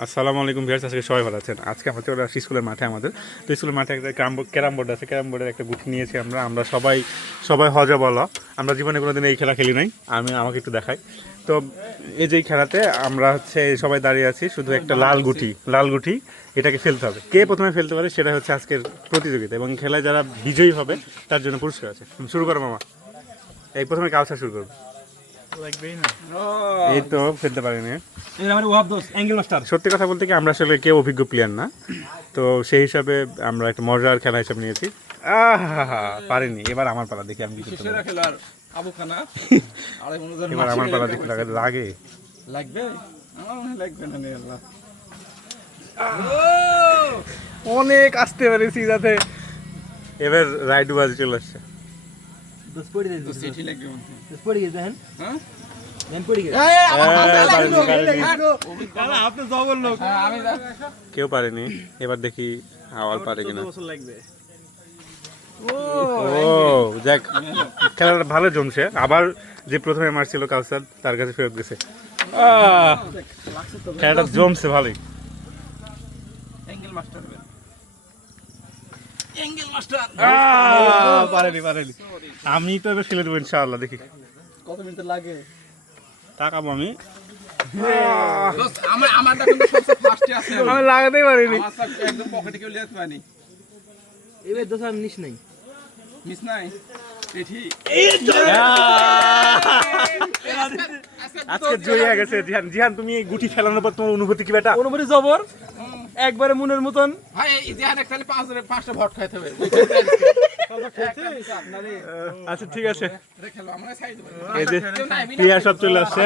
আসসালামু আলাইকুম ভিউয়ার্স আজকে সবাই ভালো আছেন। আজকে আমরা চলে আসছি স্কুলের মাঠে আমাদের। তো স্কুলের মাঠে একটা ক্যারাম বোর্ড আছে, ক্যারাম বোর্ডের একটা গুটি নিয়েছি আমরা। আমরা সবাই সবাই হজা বলা। আমরা জীবনে কোনোদিন এই খেলা খেলি নাই। আমি, আমাকে একটু দেখাই। তো এই যে খেলাতে আমরা হচ্ছে সবাই দাঁড়িয়ে আছি, শুধু একটা লাল গুটি লাল গুটি, এটাকে ফেলতে হবে। কে প্রথমে ফেলতে পারে সেটা হচ্ছে আজকের প্রতিযোগিতা। এবং খেলায় যারা বিজয়ী হবে, তার জন্য পুরস্কার আছে। শুরু করো মামা। এই প্রথমে কাউসা শুরু করব। এই তো ফেলতে পারিনি। সত্যি কথা বলতে কি আমরা আসলে কেউ অভিজ্ঞ প্লেয়ার না। তো সেই হিসাবে আমরা একটা মজার খেলা হিসাবে নিয়েছি। আহা পারিনি। এবার আমার পালা দেখি আমি কি করতে খেলার আবু খানা আড়াই মনোজন এবার আমার পালা দেখি লাগে লাগে। লাগবে? আমার মনে লাগবে না আল্লাহ। অনেক আসতে পেরেছি যাতে এবার রাইডু বাজে চলে আসছে। তো সেটি লাগবে হ্যাঁ, কেউ পারেনি। এবার দেখি আওয়াল পারে কিনা। ও যাক খেলাটা ভালো জমছে। আবার যে প্রথমে মারছিল কাউসার তার কাছে ফেরত গেছে। আহ, খেলাটা জমছে ভালোই। আমি তো এবার খেলে দেবো ইনশাআল্লাহ দেখি। কত মিনিট লাগে? তাকাবো আমি। আমার আমারটা কিন্তু সবচেয়ে ফার্স্টে আছে। আমি লাগাতেই পারিনি। একদম পকেটে কেউ লিয়াতে পারি এবার দোষ আমি নিস নাই। মিস নাই? আজকে জয় হয়ে গেছে জিহান। জিহান তুমি গুটি ফেলানোর পর তোমার অনুভূতি কি বেটা? অনুমতি জবর। একবারে মনের মতন। ভাই পাঁচ পাঁচটা ভট খাইতে হবে। আচ্ছা ঠিক আছে। খেলো আমরা সাইড এই যে সব চলে আসছে।